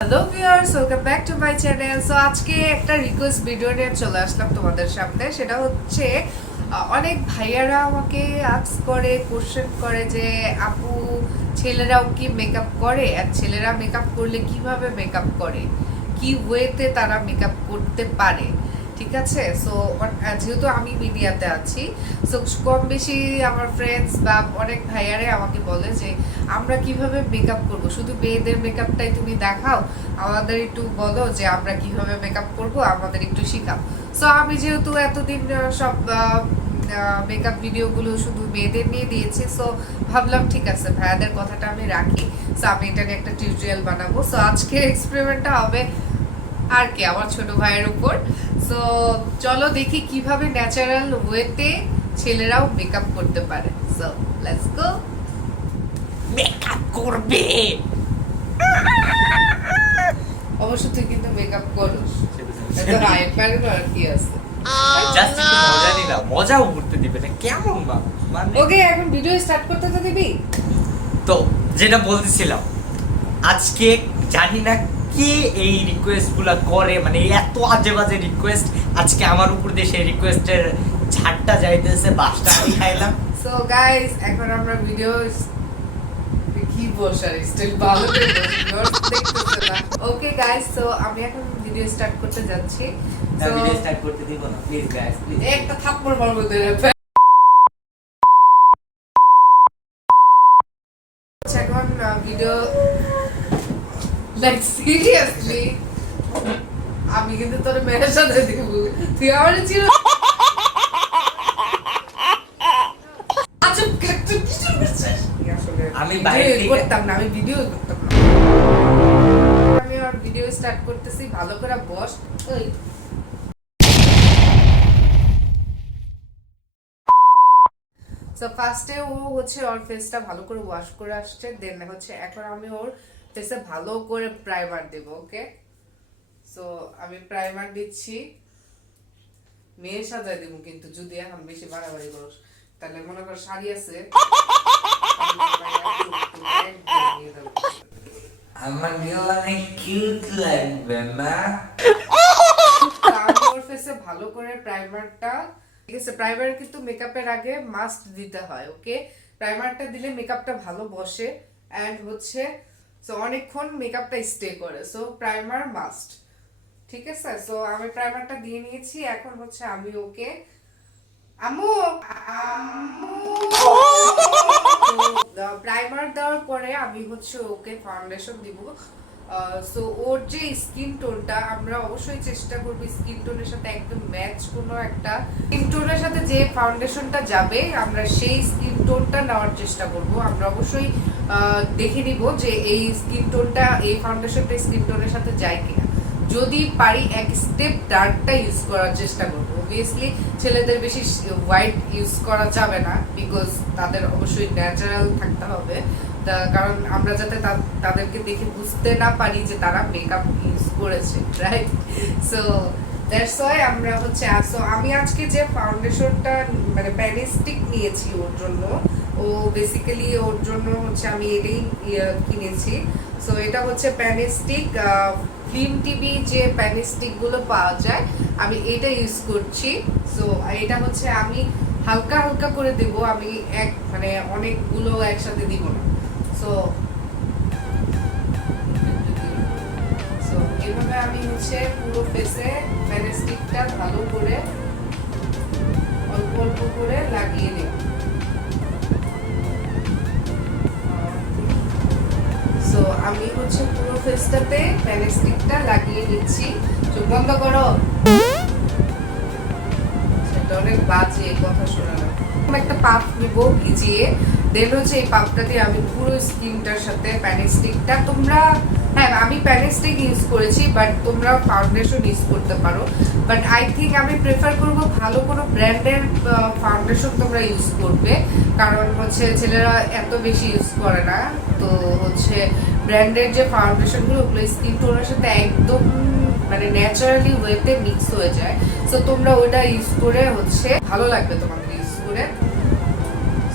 Hello viewers, welcome back to my channel. So আজকে একটা request video নিয়ে চলে আসলাম তোমাদের সামনে। সেটা হচ্ছে অনেক ভাইয়ারা আমাকে আস্ক করে, কোশ্চেন করে যে আপু ছেলেরাও কি মেকআপ করে, আর ছেলেরা মেকআপ করলে কিভাবে মেকআপ করে, কি ওয়েতে তারা মেকআপ করতে পারে। ঠিক আছে, সো যেহেতু আমি মিডিয়াতে আছি, সো কম বেশি আমার ফ্রেন্ডস বা অনেক ভাইয়ারে আমাকে বলে যে আমরা কিভাবে মেকআপ করব, শুধু মেয়েদের মেকআপটাই তুমি দেখাও, আমাদের একটু বলো যে আমরা কিভাবে মেকআপ করব, আমাদের একটু শেখাও। সো আমি যেহেতু এতদিন সব মেকআপ ভিডিওগুলো শুধু মেয়েদের নিয়ে দিয়েছি, সো ভাবলাম ঠিক আছে ভাইয়াদের কথাটা আমি রাখি। সো আমি এটা নিয়ে একটা টিউটোরিয়াল বানাবো। সো আজকের এক্সপেরিমেন্টটা হবে আর কি আমার ছোট ভাইয়ের উপর। সো চলো দেখি কিভাবে ন্যাচারাল ওয়েতে ছেলেরাও মেকআপ করতে পারে। So let's go. মেকআপ করবে। অবশ্য তুই কিন্তু মেকআপ করিস, এত হাইট পারে না, আর কি আছে। জাস্ট একটু মজা নিলাম, মজাও করতে দিবে না কেমন বা মানে। ওকে, এখন ভিডিও স্টার্ট করতে তো দিবি। তো যেটা বলতেছিলাম, আজকে জানি না কে এই রিকোয়েস্ট গুলা করে, মানে এত আজে বাজে রিকোয়েস্ট। আজকে আমার উপর দিয়ে সেই রিকোয়েস্টের ঝাড়টা যাইতেছে, বাসটা আমি খাইলাম। সো গাইস, এখন আমরা ভিডিও কি বসার স্টাইল ভালো করে দেখতেছ না। ওকে গাইস, সো আমি এখন ভিডিও স্টার্ট করতে যাচ্ছি। না, ভিডিও স্টার্ট করতে দিব না প্লিজ গাইস, প্লিজ। একটা থাপ্পড় মারবো তোরে। এখন ভিডিও লাইক সিরিয়াসলি আমি কিন্তু তোর মেয়ের সাথে দিব, তুই আমার ছিল আজব কাটতে কিছু করছিস। আমি বাইরে থেকে করতাম না, আমি ভিডিও করতাম না। আমি আর ভিডিও স্টার্ট করতেছি, ভালো করে বস। ওই সো ফার্স্টে ও হচ্ছে ওর ফেসটা ভালো করে ওয়াশ করে আসছে, দেন হচ্ছে এখন আমি ওর ফেসে ভালো করে প্রাইমার দেব। ওকে, সো আমি প্রাইমার দিচ্ছি, মেয়ে সাজায় দেবো কিন্তু যদি এখন বেশি বাড়াবাড়ি করস তাহলে মনে কর শাড়ি আছে আমার নিলামে কিউট লাগবে না। ওর ফেসে ভালো করে প্রাইমারটা, ঠিক আছে। প্রাইমার কিন্তু মেকআপের আগে মাস্ট দিতে হয়। ওকে, প্রাইমারটা দিলে মেকআপটা ভালো বসে এন্ড হচ্ছে সো অনেকক্ষণ মেকআপটা স্টে করে। সো প্রাইমার মাস্ট, ঠিক আছে। সো আমি প্রাইমারটা দিয়ে নিয়েছি, এখন হচ্ছে আমি ওকে আম্মু প্রাইমার দেওয়ার পরে আমি হচ্ছে ওকে ফাউন্ডেশন দিব। সো ওর যে স্কিন টোনটা, আমরা অবশ্যই চেষ্টা করব স্কিন টোনের সাথে একদম ম্যাচ কোনো একটা স্কিন টোনের সাথে যে ফাউন্ডেশনটা যাবে আমরা সেই স্কিন টোনটা নেওয়ার চেষ্টা করব। আমরা অবশ্যই দেখে নিব যে এই স্কিন টোনটা, এই ফাউন্ডেশনটা স্কিন টোনের সাথে যায় কিনা। যদি পারি এক স্টেপ ডার্কটা ইউজ করার চেষ্টা করবো। অবভিয়াসলি ছেলেদের বেশি হোয়াইট ইউজ করা যাবে না, বিকজ তাদের অবশ্যই ন্যাচারাল থাকতে হবে, কারণ আমরা যাতে তাদেরকে দেখে বুঝতে না পারি যে তারা মেকআপ ইউজ করেছে, রাইট। সো দ্যাটস ওয়াই আমরা হচ্ছে আমি আজকে যে ফাউন্ডেশনটা মানে প্যানেস্টিক নিয়েছি ওর জন্য, ও বেসিক্যালি ওর জন্য হচ্ছে আমি এটাই কিনেছি। সো এটা হচ্ছে প্যানেস্টিক ফিল্ম টিভি যে প্যানেস্টিক গুলো পাওয়া যায়, আমি এটা ইউজ করছি। সো এটা হচ্ছে আমি হালকা হালকা করে দেব, আমি এক মানে অনেকগুলো একসাথে দিব না। সো এভাবে আমি হচ্ছে পুরো ফেসে প্যানেস্টিকটা ভালো করে অল্প অল্প করে লাগিয়ে দেব। সো আমি হচ্ছে পুরো ফেসটাতে প্যানেস্টিকটা লাগিয়ে নিচ্ছি। চোখ বন্ধ করো, সেটা অনেক বাজে কথা শোনা না। একটা পাফ নিব ভিজিয়ে, দেন হচ্ছে এই পাফটা দিয়ে আমি পুরো স্কিনটার সাথে প্যানেস্টিকটা, তোমরা হ্যাঁ আমি প্যানেস্টিক ইউজ করেছি, বাট তোমরা ফাউন্ডেশন ইউজ করতে পারো। বাট আই থিঙ্ক আমি প্রেফার করব ভালো কোনো ব্র্যান্ডের ফাউন্ডেশন তোমরা ইউজ করবে, কারণ হচ্ছে ছেলেরা এত বেশি ইউজ করে না। তো হচ্ছে ব্র্যান্ডের যে ফাউন্ডেশনগুলো ওগুলো স্কিন টোনের সাথে একদম মানে ন্যাচারালি ওয়েতে মিক্স হয়ে যায়। সো তোমরা ওটা ইউজ করে হচ্ছে ভালো লাগবে তোমাদের ইউজ করে।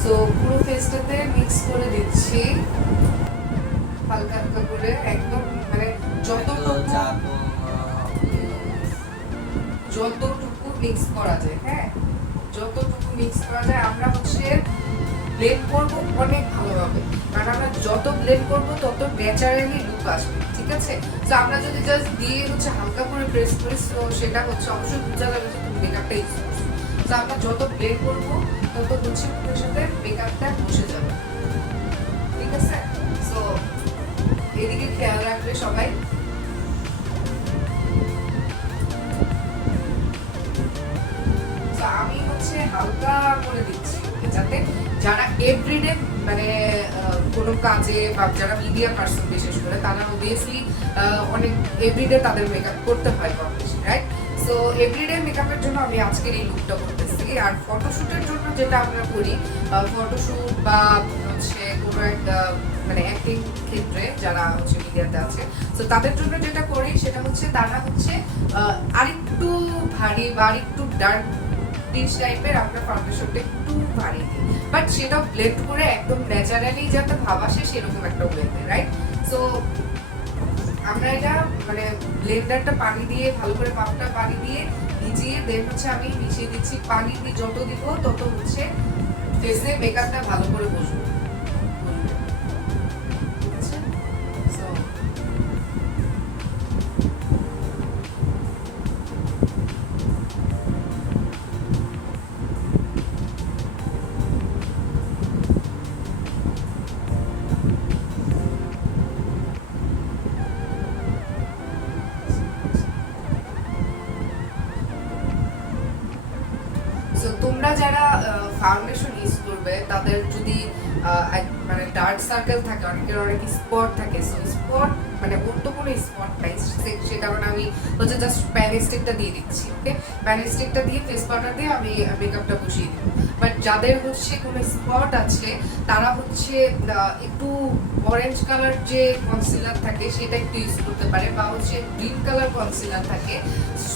সো পুরো ফেসটাতে মিক্স করে দিচ্ছি হালকা হালকা করে, একদম মানে যতটুকু মিক্স করা যায়, হ্যাঁ যতটুকু মিক্স করা যায় আমরা হচ্ছে ব্লেন্ড করব অনেক ভালোভাবে, কারণ আমরা যত ব্লেন্ড করব তত ন্যাচারালি লুক আসবে, ঠিক আছে? তো আমরা যদি জাস্ট দিয়ে হচ্ছে হালকা করে প্রেস করি তো সেটা হচ্ছে অবশ্যই বোঝা যাবে যে তুমি মেকআপটা ইউজ করছো। তো আমরা যত ব্লেন্ড করব তত হচ্ছে মুখের সাথে মেকআপটা বসে যাবে, ঠিক আছে? সো এদিকে খেয়াল রাখবে সবাই। আমি হচ্ছে হালকা করে দিচ্ছি যাতে যারা এভরিডে মানে কোনো কাজে বা যারা মিডিয়া পার্সন বিশেষ করে তারা অবভিয়াসলি অনেক এভরিডে তাদের মেকআপ করতে হয় কম বেশি, রাইট? সো এভরিডে মেকআপের জন্য আমি আজকের এই লুকটা করতেছি। আর ফটোশুটের জন্য যেটা আমরা করি, ফটোশুট বা হচ্ছে কোনো একটা মানে অ্যাক্টিং ক্ষেত্রে যারা হচ্ছে মিডিয়াতে আছে, তো তাদের জন্য যেটা করি সেটা হচ্ছে তারা হচ্ছে আরেকটু ভারী বা আরেকটু ডার্ক ডিশ টাইপের আমরা ফাউন্ডেশনটা একটু ভারী দিই, বাট সেটা ব্লেন্ড করে একদম ন্যাচারালি যাতে ভাব আসে সেরকম একটা ওয়েতে, রাইট? সো আমরা এটা মানে ব্লেন্ডারটা পানি দিয়ে ভালো করে পাপটা পানি দিয়ে ভিজিয়ে দেন হচ্ছে আমি মিশিয়ে দিচ্ছি। পানি দিয়ে যত দিব তত হচ্ছে ফেসে মেকআপটা ভালো করে বসবে, ঠিক আছে? সো তোমরা যারা ফাউন্ডেশন ইউজ করবে তাদের যদি মানে ডার্ক সার্কেল থাকে, অনেকের অনেক স্পট থাকে, সো স্পট মানে ওর তো কোনো স্পট নাই, সে কারণে আমি হচ্ছে জাস্ট প্যানিস্টিকটা দিয়ে দিচ্ছি। ওকে, প্যানিস্টিকটা দিয়ে ফেস পাউডার দিয়ে আমি মেকআপটা বসিয়ে দিব। বাট যাদের হচ্ছে কোনো স্পট আছে তারা হচ্ছে একটু অরেঞ্জ কালার যে কনসিলার থাকে সেটা একটু ইউজ করতে পারে, বা হচ্ছে গ্রিন কালার কনসিলার থাকে,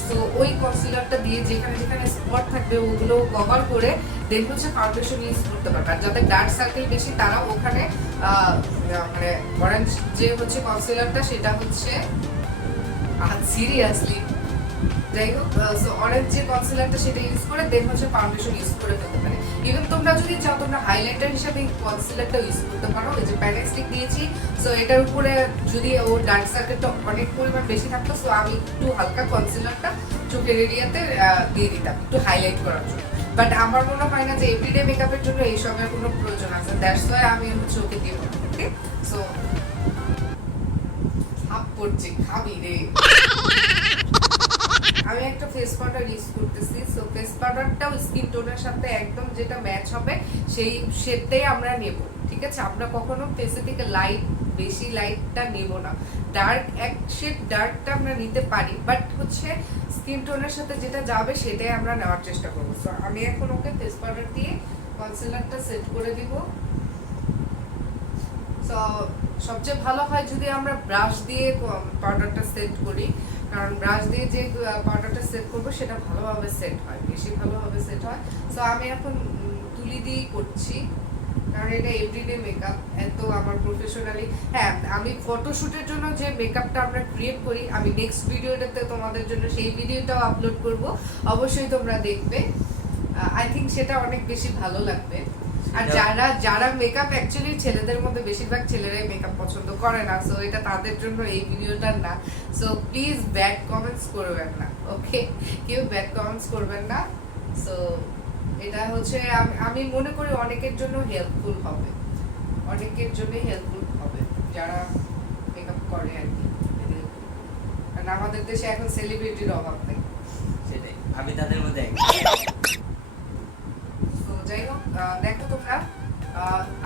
তো ওই কনসিলারটা দিয়ে যেখানে যেখানে স্পট থাকবে ওগুলো কভার করে দেন হচ্ছে ফাউন্ডেশন ইউজ করতে পারবে। আর যাদের ডার্ক সার্কেল বেশি তারা ওখানে মানে অরেঞ্জ যে হচ্ছে কনসিলারটা সেটা হচ্ছে সিরিয়াসলি যাই হোক, সো অরেঞ্জ যে কনসিলারটা সেটা ইউজ করে দেন হচ্ছে ফাউন্ডেশন ইউজ করে ফেলতে পারে। ইভেন তোমরা যদি চাও তোমরা হাইলাইটার হিসেবে কনসিলারটা ইউজ করতে পারো। এই যে প্যানেস্টিক দিয়েছি, সো এটার উপরে যদি ওর ডার্ক সার্কেলটা অনেক পরিমাণ বেশি থাকতো, সো আমি একটু হালকা কনসিলারটা চোখের এরিয়াতে দিয়ে দিতাম একটু হাইলাইট করার জন্য। বাট আমার মনে হয় না যে এভরিডে মেকআপের জন্য এইসবের কোনো প্রয়োজন আছে, দ্যাটস ওয়াই আমি হচ্ছে ওকে দিব না। ওকে, সো হাফ করছি খাবি রে। আমি একটা ফেস পাউডার ইউজ করতেছি, সো ফেস পাউডারটাও স্কিন টোনের সাথে একদম যেটা ম্যাচ হবে সেই শেডটাই আমরা নেব, ঠিক আছে? আমরা কখনো ফেসে থেকে লাইট বেশি লাইটটা নেব না, ডার্ক এক শেড ডার্কটা আমরা নিতে পারি, বাট হচ্ছে স্কিন টোনের সাথে যেটা যাবে সেটাই আমরা নেওয়ার চেষ্টা করব। সো আমি এখন ওকে ফেস পাউডার দিয়ে কনসিলারটা সেট করে দিব। সো সবচেয়ে ভালো হয় যদি আমরা ব্রাশ দিয়ে পাউডারটা সেট করি, কারণ ব্রাশ দিয়ে যে পাউডারটা সেট করবো সেটা ভালোভাবে সেট হয়, বেশি ভালোভাবে সেট হয়। সো আমি এখন তুলি দিয়েই করছি, কারণ এটা এভরিডে মেকআপ, এত আমার প্রফেশনালি। হ্যাঁ, আমি ফটোশুটের জন্য যে মেকআপটা আমরা ক্রিয়েট করি আমি নেক্সট ভিডিওটাতে তোমাদের জন্য সেই ভিডিওটাও আপলোড করব, অবশ্যই তোমরা দেখবে। আই থিঙ্ক সেটা অনেক বেশি ভালো লাগবে। আর যারা যারা মেকআপ অ্যাকচুয়ালি ছেলেদের মধ্যে বেশিরভাগ ছেলেরাই মেকআপ পছন্দ করে না, সো এটা তাদের জন্য এই ভিডিওটা না। সো প্লিজ ব্যাড কমেন্টস করবেন না, ওকে? কেউ ব্যাড কমেন্টস করবেন না। সো এটা হচ্ছে আমি মনে করি অনেকের জন্য হেল্পফুল হবে, অনেকের জন্য হেল্পফুল হবে যারা মেকআপ করে আর কি। কারণ আমাদের দেশে এখন সেলিব্রিটির অভাব নেই, সেটাই আমি তাদের মধ্যে যাই হোক। দেখো তোমরা,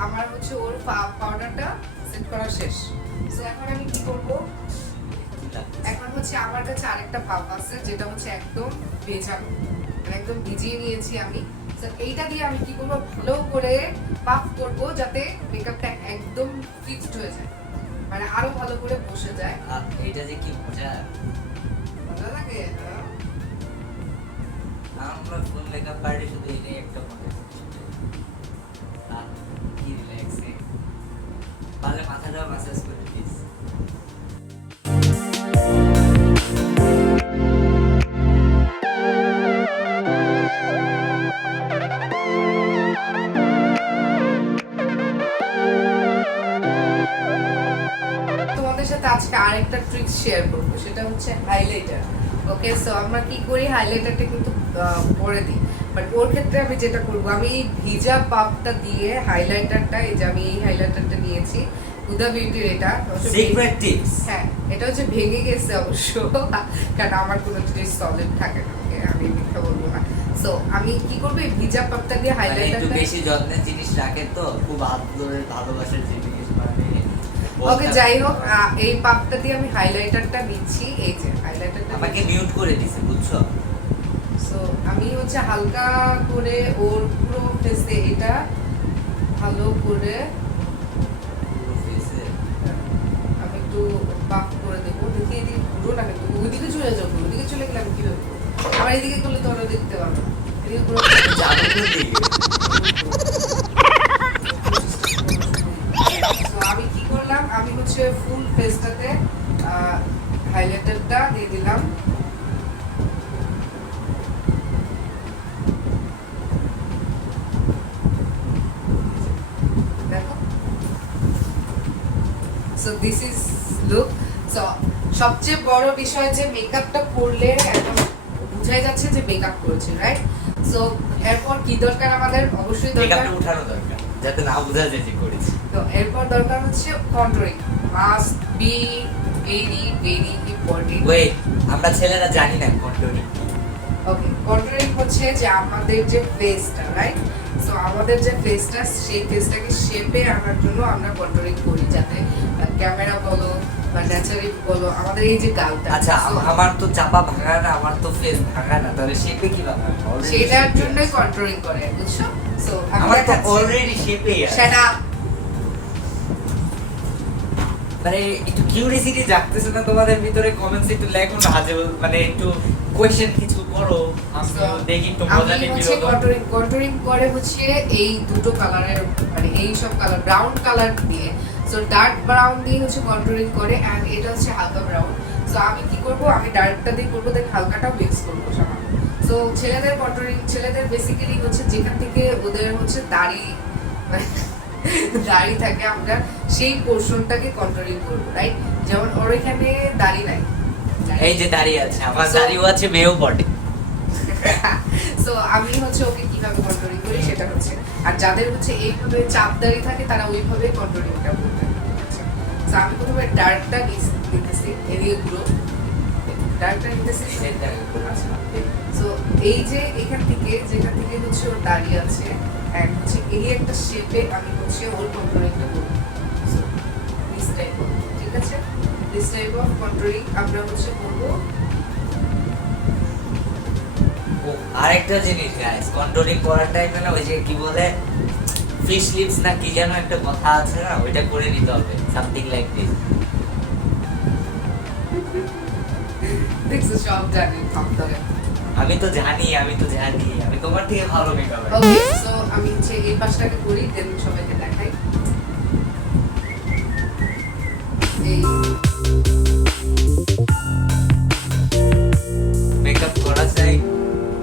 আমার হচ্ছে ওর পাউডারটা সেট করা শেষ। সো এখন আমি কি করব, এখন হচ্ছে আমার কাছে আরেকটা পাপ আছে যেটা হচ্ছে একদম ভেজানো, মানে একদম ভিজিয়ে নিয়েছি আমি। তো এইটা দিয়ে আমি কি করব, ভালো করে পাফ করব যাতে মেকআপটা একদম ফিক্সড হয়ে যায়, মানে আরো ভালো করে বসে যায়। এইটা যে কি মজা, ভালো লাগে। আমরা ফুল মেকআপ পার্টি শুধু এটাই একটা মজা, কি রিল্যাক্সিং। পারলে মাথাটাও ম্যাসাজ করে দিস। আজকে আরেকটা ট্রিক শেয়ার করবো, সেটা হচ্ছে হাইলাইটার। ওকে, সো আমরা কি করি, হাইলাইটারটা কিন্তু পরে দিই, বাট ওর ক্ষেত্রে আমি যেটা করবো, আমি এই ভিজা পাপটা দিয়ে হাইলাইটারটা, এই যে আমি এই হাইলাইটারটা নিয়েছি হুদা বিউটির, এটা সিক্রেট টিপস। হ্যাঁ, এটা হচ্ছে ভেঙে গেছে অবশ্য, কারণ আমার কোনো জিনিস সলিড থাকে না, okay? আমি মিথ্যা বলবো না। সো আমি কি করবো, এই ভিজা পাপটা দিয়ে মানে একটু হাইলাইটারটা, বেশি যত্নের জিনিস রাখে তো, খুব আদরের ভালোবাসার জিনিস, মানে ওকে যাই হোক, এই পাপটা দিয়ে আমি হাইলাইটারটা নিচ্ছি, এই যে হাইলাইটারটা আমাকে মিউট করে দিছে, বুঝছো? সো আমি হচ্ছে হালকা করে ওর পুরো ফেসে এটা ভালো করে আমি একটু পাপ করে দেবো, দেখি এদিকে ঘুরো না, কিন্তু ওইদিকে চলে যাবো, ওইদিকে চলে গেলে আমি কি হবে, আবার এদিকে করলে তো ওরা দেখতে পারবো না, এদিকে ঘুরো। যাবে কোন দিকে? So, আমি কি করলাম, আমি হচ্ছে ফুল ফেসটাতে হাইলাইটারটা দিয়ে দিলাম। দেখো, so this is look. So সবচেয়ে বড় বিষয় যে মেকআপটা করলে একদম বোঝাই যাচ্ছে যে মেকআপ করেছে, রাইট? সো এরপর কি দরকার আমাদের, অবশ্যই দরকার মেকআপটা উঠানো দরকার, যাতে না বোঝা যায় যে করেছি। তো এরপর দরকার হচ্ছে controlling, must be very very important. Wait, আমরা ছেলেরা জানি না কন্ট্রোলিং। ওকে, কন্ট্রোলিং হচ্ছে যে আমাদের যে ফেসটা, রাইট? সো আমাদের যে ফেসটা, সেই ফেসটাকে শেপে আনার জন্য আমরা কন্ট্রোলিং করি, যাতে ক্যামেরা বলো বা ন্যাচারালি বলো, আমাদের এই যে গালটা, আচ্ছা, আমার তো চাপা ভাঙা না, আমার তো ফেস ভাঙা না, তাহলে শেপে কি ভাঙা? সেটার জন্যই কন্ট্রোলিং করে, বুঝছো? সো আমার তো অলরেডি শেপেই আছে। সেটা মানে একটু কিউরিয়াসিটি জাগতেছে না তোমাদের ভিতরে? কমেন্টস একটু লেখো না, যে মানে একটু কোশ্চেন কিছু করো, আমি দেখি একটু মজা আমি নিয়ে হচ্ছে বিনোদন। কন্ট্রোলিং করে হচ্ছে এই দুটো কালারের, মানে এই সব কালার, ব্রাউন কালার দিয়ে, সো ডার্ক ব্রাউন দিয়ে হচ্ছে কন্ট্রোলিং করে, এন্ড এটা হচ্ছে হালকা ব্রাউন। সো আমি কি করব, আমি ডার্কটা দিয়ে করবো, দেন হালকাটাও মিক্স করবো সামান্য। সো ছেলেদের কন্ট্রোলিং, ছেলেদের বেসিক্যালি হচ্ছে যেখান থেকে ওদের হচ্ছে দাড়ি দাড়ি থাকে, আমরা সেই পোরশনটাকে কন্ট্রোলিং করবো, রাইট? যেমন ওর এখানে দাড়ি নাই, এই যে দাঁড়িয়ে আছে, আমার So- দাঁড়িয়েও আছে, মেয়েও বটে। সো আমি হচ্ছে ওকে কিভাবে কন্ট্রোলিং করি সেটা হচ্ছে, আর যাদের হচ্ছে এইভাবে চাপ দাঁড়িয়ে থাকে তারা ওইভাবে কন্ট্রোলিংটা করবে। সো আমি প্রথমে ডার্কটা নিতেছি, এদিকে গুলো ডার্কটা নিতেছি। সো এই যে এখান থেকে, যেখান থেকে হচ্ছে ওর দাঁড়িয়ে আছে, এন্ড হচ্ছে এই একটা শেপে আমি হচ্ছে ওর কন্ট্রোলিংটা করব। সো দিস টাইপ, ঠিক আছে? দিস টাইপ অফ কন্ট্রোলিং আমরা হচ্ছে করব। ও, আরেকটা জিনিস গাইস, কন্ট্রোলিং করার টাইমে না, ওই যে কি বলে ফিশ লিপস না কি যেন একটা কথা আছে না, ওইটা করে নিতে হবে, সামথিং লাইক দিস। দেখছো, সব জানি আপনারা। আমি তো জানি, আমি তোমার থেকে ভালো মেকআপ। ওকে, সো আমি হচ্ছে এই পাশটাকে করি, দেন সবাইকে দেখাই। এই মেকআপ করা চাই,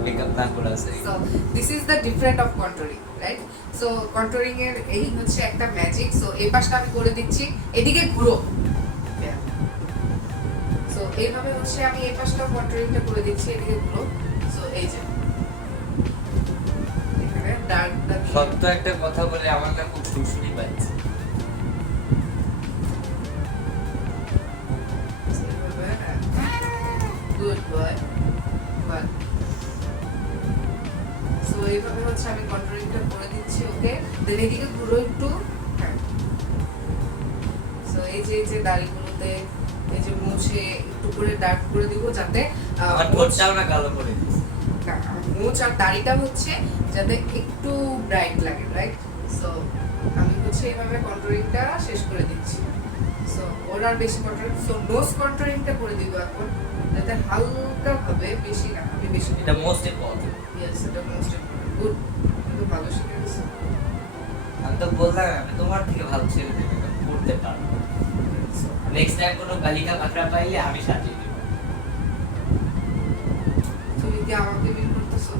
মেকআপ না করা চাই। So this is the different of controlling, right? So controlling এর এই হচ্ছে একটা ম্যাজিক। সো এই পাশটা আমি করে দিচ্ছি, এদিকে ঘুরো। সো এইভাবে হচ্ছে আমি এই পাশটা কন্ট্রোলিংটা করে দিচ্ছি, এদিকে ঘুরো। সো এই যে এখানে ডার্কটা সত্য একটা কথা বলে আমার না খুব শুশুনি পাচ্ছে। গুড বয়, বাট সো এইভাবে হচ্ছে আমি কন্ট্রোলিংটা করে দিচ্ছি। ওকে, দেন এদিকে ঘুরো একটু। হ্যাঁ, সো এই যে দাড়িগুলোতে এই যে মুছে একটু করে ডার্ক করে দিব, যাতে আমার ঠোঁটটাও না কালো করে দিস। মুছ আর দাড়িটা হচ্ছে যাতে একটু ব্রাইট লাগে, রাইট? সো আমি হচ্ছে এইভাবে কন্ট্রোলিংটা শেষ করে দিচ্ছি। সো ওর আর বেশি কন্ট্রোলিং, সো নোজ কন্ট্রোলিংটা করে দিব এখন, যাতে হালকা ভাবে, বেশি না, আমি বেশি এটা মোস্ট ইম্পর্টেন্ট। ইয়েস, এটা মোস্ট ইম্পর্টেন্ট। গুড, কিন্তু ভালো শিখে গেছো। আমি তো বললাম আমি তোমার থেকে ভালো ছেলে মেকআপ করতে পারবো। নেক্সট টাইম কোনো বালিকা বাকরা পাইলে আমি সাজিয়ে দেব। তুমি কি আমাকে বিয়ে করতেছো?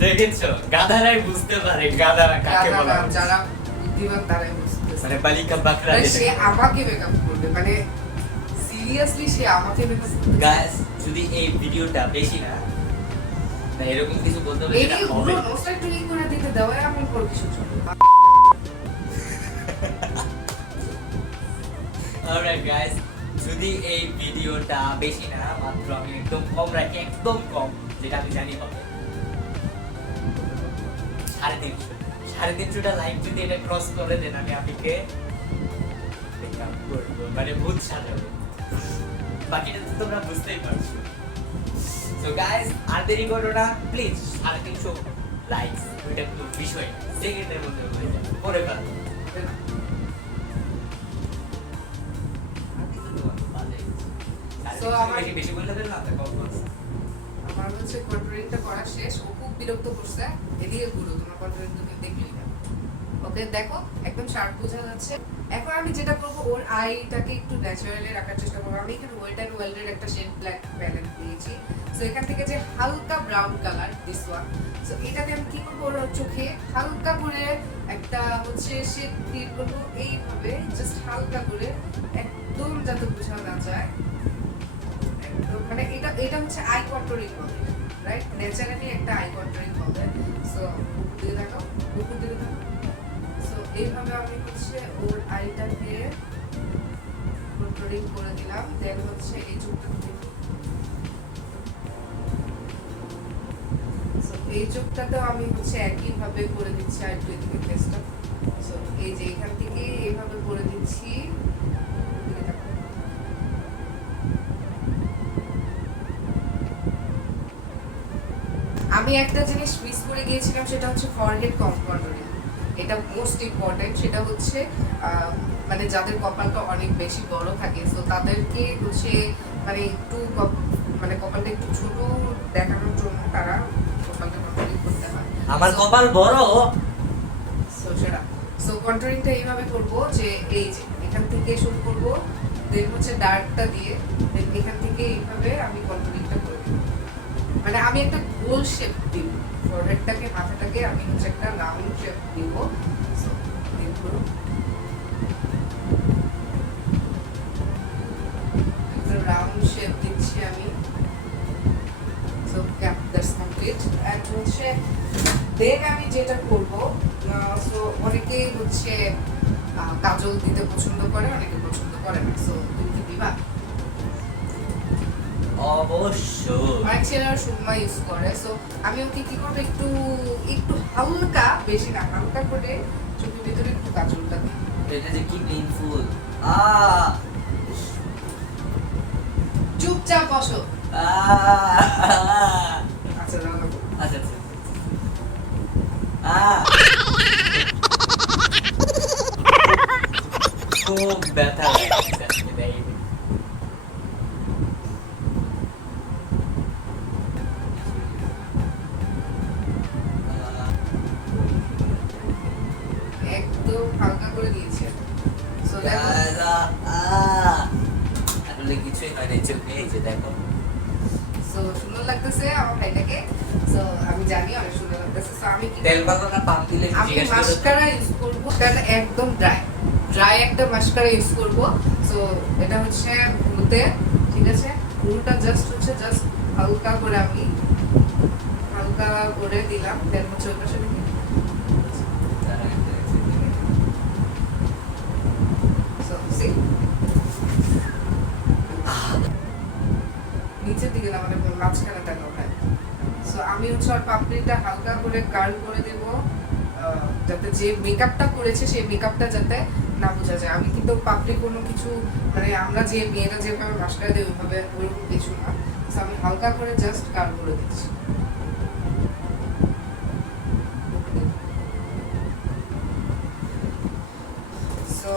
দেখেছো, গাধারাই বুঝতে পারে গাধা কাকে বলা যারা হচ্ছে। যারা বুদ্ধিমান তারাই বুঝতেছে। মানে বালিকা বাকরা মানে যেটা- সে আমাকে মেকআপ করবে। করবে, মানে সিরিয়াসলি সে আমাকে গাইস যদি এই ভিডিওটা বেশি না এরকম কিছু বলতে হবে সেটা হবে নোটটা একটু ই করে দিতে দাও, আমি পর কিছু চলবে। অলরাইট গাইস, যদি এই ভিডিওটা বেশি না মাত্র আমি একদম কম রাখি, একদম কম, যেটা আমি জানি হবে 350 লাইক যদি এটা ক্রস করে দেন আমি আপনাকে মানে ভূত সাজাবো, বাকিটা তো তোমরা বুঝতেই পারছো। সো গাইস আর দেরি করো না প্লিজ, 350 লাইক ওইটা কিন্তু বিষয় সেকেন্ডের মধ্যে হয়ে যাবে, করে ফেলো। So, বেশি বললে দেন না তো কম করো। আমার হচ্ছে কন্ট্রোলিংটা করা শেষ, ও খুব বিরক্ত করছে, এদিকে ঘুরো, তোমার কন্ট্রোলিং তুমি দেখলেই না। ওকে দেখো একদম শার্প বোঝা যাচ্ছে। এখন আমি যেটা করব, ওর আইটাকে একটু ন্যাচারালি রাখার চেষ্টা করব। আমি এখানে ওয়েট অ্যান্ড ওয়েল্ডের একটা শেড ব্ল্যাক প্যালেট দিয়েছি। সো এখান থেকে যে হালকা brown colour this one, so এটাতে আমি কি করব, ওর চোখে হালকা করে একটা হচ্ছে শেড ক্রিয়েট করব এইভাবে, জাস্ট হালকা করে, একদম যাতে বোঝা না যায়। মানে এটা হচ্ছে আই কন্ট্রোলিং হবে, রাইট? ন্যাচারালি একটা আই কন্ট্রোলিং হবে। সো উপর দিকে দেখাও, উপর দিকে দেখাও। সো এইভাবে আমি হচ্ছে ওর আইটাকে কন্ট্রোলিং করে দিলাম। দেন হচ্ছে এই চোখটা দেখো, সো এই চোখটাতেও আমি হচ্ছে একই ভাবে করে দিচ্ছি। আর একটু এদিকে ফেসটা, সো এই যে এখান থেকে এইভাবে করে দিচ্ছি। আমি একটা জিনিস মিস করে গিয়েছিলাম, সেটা হচ্ছে ফরহেড কন্ট্রোলিং। এটা মোস্ট ইম্পর্টেন্ট। সেটা হচ্ছে মানে যাদের কপালটা অনেক বেশি বড় থাকে, সো তাদেরকে হচ্ছে মানে একটু মানে কপালটা একটু ছোট দেখানোর জন্য তারা কপালটা কন্ট্রোলিং করতে হয়। আমার কপাল বড়, সো সেটা সো কন্ট্রোলিংটা এইভাবে করব যে এই যে এখান থেকে শুরু করব, দেন হচ্ছে ডার্কটা দিয়ে, দেন এখান থেকে এইভাবে আমি কন্ট্রোলিংটা করব। মানে আমি একটা গোল শেপ দিব, ফরহেডটাকে, মাথাটাকে আমি হচ্ছে একটা রাউন্ড শেপ দিব। সো দেখো একটা রাউন্ড শেপ দিচ্ছি আমি। So cap that's complete. And হচ্ছে দেন আমি যেটা করব, সো অনেকেই হচ্ছে কাজল দিতে পছন্দ করে, অনেকে পছন্দ করে না। সো তুমি কি দিবা? অবশ্যই অনেক ছেলেরা সুরমা ইউজ করে। সো আমি ওকে কি করবো, একটু একটু হালকা, বেশি না, হালকা করে চোখের ভিতরে একটু কাজলটা দিই। এটা যে কি পেইনফুল, চুপচাপ বসো। আচ্ছা দাঁড়াও। আচ্ছা খুব ব্যথা লাগছে আজকে, একদম হালকা করে দিয়েছি। সো দেখো, আসলে কিছুই হয় না চোখে, এই যে দেখো। সো সুন্দর লাগতেছে আমার ভাইটাকে। সো আমি জানি অনেক সুন্দর লাগতেছে। সো আমি কি তেল বাগানা পাম্প দিলে আমি জিজ্ঞেস করো। মাস্কারা ইউজ করব, কারণ একদম ড্রাই একটা মাস্কারা ইউজ করব। সো এটা হচ্ছে ভুরুতে, ঠিক আছে? ভুরুটা জাস্ট হালকা করে আমি হালকা করে দিলাম। দেন হচ্ছে ওই পাশে দেখি, সো সি নিচের দিকে না, মানে মাঝখানেটা নয়। সো আমি হচ্ছে আর পাপড়িটা হালকা করে কার্ল করে দেব, যাতে যে মেকআপটা করেছে সেই মেকআপটা যাতে না বোঝা যায়। আমি কিন্তু পাপড়ি কোনো কিছু, মানে আমরা যে মেয়েরা যেভাবে মাস্কারা দেয় ওইভাবে ওরকম কিছু না। সো আমি হালকা করে জাস্ট কার্ল করে দিচ্ছি। সো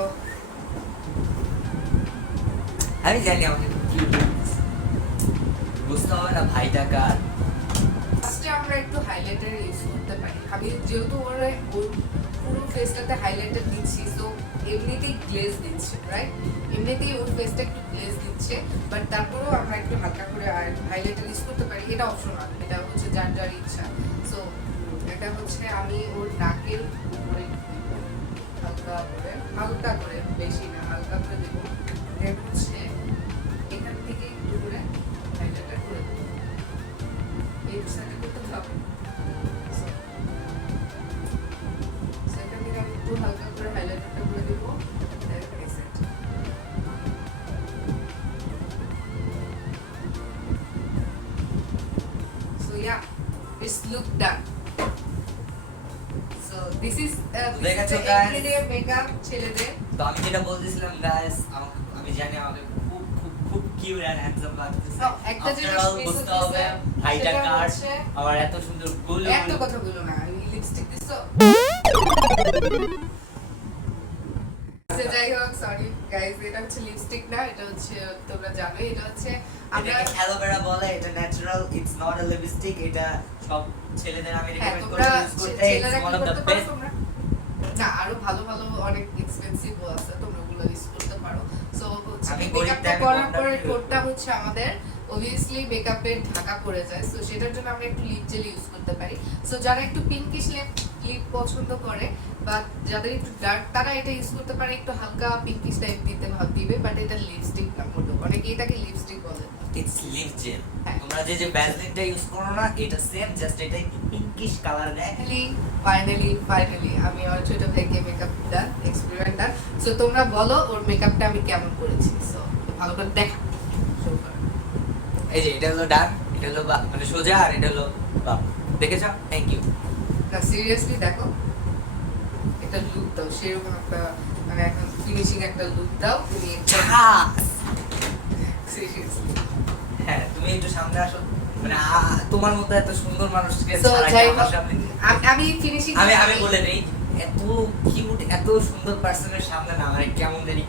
আমি জানি আমাকে কি বুঝতে হবে না ভাই টাকার। ফার্স্টে আমরা একটু হাইলাইটার ইউজ করতে পারি। আমি যেহেতু ওর পুরো ফেসটাতে হাইলাইটার দিচ্ছি, তো এমনিতেই গ্লেজ দিচ্ছে, রাইট? এমনিতেই ওর ফেসটা একটু গ্লেজ দিচ্ছে, বাট তারপরেও আমরা একটু হালকা করে হাইলাইটার ইউজ করতে পারি। এটা অপশনাল, এটা হচ্ছে যার যার ইচ্ছা। সো এটা হচ্ছে আমি ওর নাকের উপরে হালকা করে, বেশি না, হালকা করে দেবো। দেন হচ্ছে এখান থেকে একটু করে হাইলাইটার করে দেবো। এই সাইডে করতে হবে। So, এখান থেকে আমি একটু হালকা করে হাইলাইটারটা করে দেবো। দেন এই side. So yeah, it's look done. So this is দেখেছো the guys? everyday makeup ছেলেদের। তো আমি যেটা বলতেছিলাম গাইস, আমি জানি আমাকে খুব খুব খুব কিউট এন্ড হ্যান্ডসাম লাগতেছে। So, একটা After জিনিস all, miss বুঝতে হচ্ছে, হবে হাইটা সেটা কার হচ্ছে আমার এত সুন্দর গুলো এত কথা বলো না, আমি লিপস্টিক দিছো। যাই হোক, সরি গাইস, এটা হচ্ছে লিপস্টিক না, এটা হচ্ছে তোমরা জানো, এটা হচ্ছে আমরা এটাকে অ্যালোভেরা বলে, এটা natural, it's not a lipstick. এটা সব ছেলেদের আমি হ্যাঁ রেকমেন্ড তোমরা করব ইউজ করতে। ছেলেরা ইটস কি ওয়ান অফ দ্য করতে পারো বেস্ট। তোমরা? না, আরো ভালো ভালো অনেক এক্সপেন্সিভ আছে, তোমরা ওগুলো ইউজ করতে পারো। সো হচ্ছে আমি মেকআপটা গরিব, করার আমি পরে কোনটা ঠোঁটটা হচ্ছে আমাদের obviously মেকআপের ঢাকা পড়ে যায়, সো সেটার জন্য আমরা একটু লিপ জেল ইউজ করতে পারি। সো যারা একটু পিঙ্কিশ লিপ পছন্দ করে বা যাদের একটু ডার্ক, তারা এটা ইউজ করতে পারে, একটু হালকা পিঙ্কিশ টাইপ দিবে, বাট এটা লিপস্টিক না মোটো, অনেকে এটাকে লিপস্টিক বলে। It's lip gel. হ্যাঁ। তোমরা যে ভ্যাসলিনটা ইউজ করো না, এটা সেম, জাস্ট এটা একটু পিঙ্কিশ কালার দেয়। ফাইনালি আমি আমার ছোট ভাইকে মেকআপ ডান, এক্সপেরিমেন্ট ডান। সো তোমরা বলো ওর মেকআপটা আমি কেমন করেছি। সো ভালো করে দেখা শুরু করো। এই যে এটা হলো ডান, এটা হলো মানে সোজা, আর এটা হলো বাম। দেখেছো? Thank you. না সিরিয়াসলি দেখো, একটা লুক দাও, সেরকম একটা মানে এখন ফিনিশিং একটা লুক দাও তুমি। সিরিয়াসলি হ্যাঁ, তুমি একটু সামনে আসো, মানে তোমার মতো এত সুন্দর মানুষকে সো ছাড়া যাই কি হোক, আমার সামনে আমি ফিনিশিং আমি বলে দেই, এত কিউট এত সুন্দর পার্সনের সামনে না মানে কেমন জানি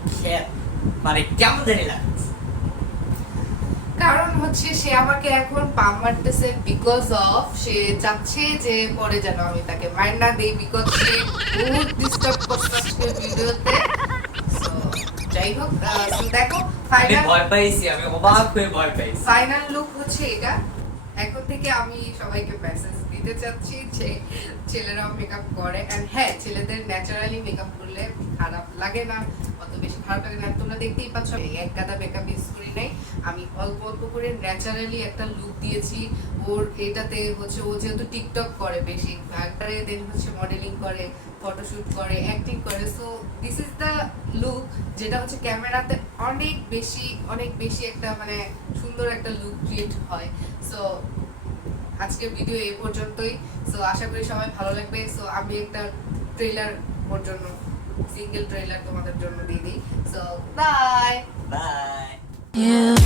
মানে কেমন জানি লাগে। কারণ হচ্ছে সে আমাকে এখন পাম মারতেছে বিকজ অফ সে চাচ্ছে যে পরে যেন আমি তাকে মার না দেই, বিকজ সে বহুত ডিস্টার্ব করতেছে ভিডিওতে। সো যাই হোক, দেখো আমি ফাইনাল ভয় পাইছি, আমি অবাক হয়ে ভয় পাইছি। ফাইনাল লুক হচ্ছে এটা। এখন থেকে আমি সবাইকে মেসেজ দিতে চাচ্ছি যে ছেলেরাও মেকআপ করে, এন্ড হ্যাঁ ছেলেদের ন্যাচারালি মেকআপ করলে খারাপ লাগে না, অত বেশি খারাপ লাগে না। তোমরা দেখতেই পাচ্ছ আমি এক গাদা মেকআপ ইউজ করি নাই, আমি অল্প অল্প করে ন্যাচারালি একটা লুক দিয়েছি। ওর এটাতে হচ্ছে ও যেহেতু টিকটক করে বেশি, একবারে দেন হচ্ছে মডেলিং করে, ফটোশুট করে, অ্যাক্টিং করে। So this is the look যেটা হচ্ছে ক্যামেরাতে অনেক বেশি একটা মানে সুন্দর একটা লুক ক্রিয়েট হয়। সো আজকের ভিডিও এই পর্যন্তই। সো আশা করি সবাই ভালো লাগবে। সো আমি একটা ট্রেলার ওর জন্য, সিঙ্গেল ট্রেলার তোমাদের জন্য দিয়ে দিই। So bye bye. Yeah.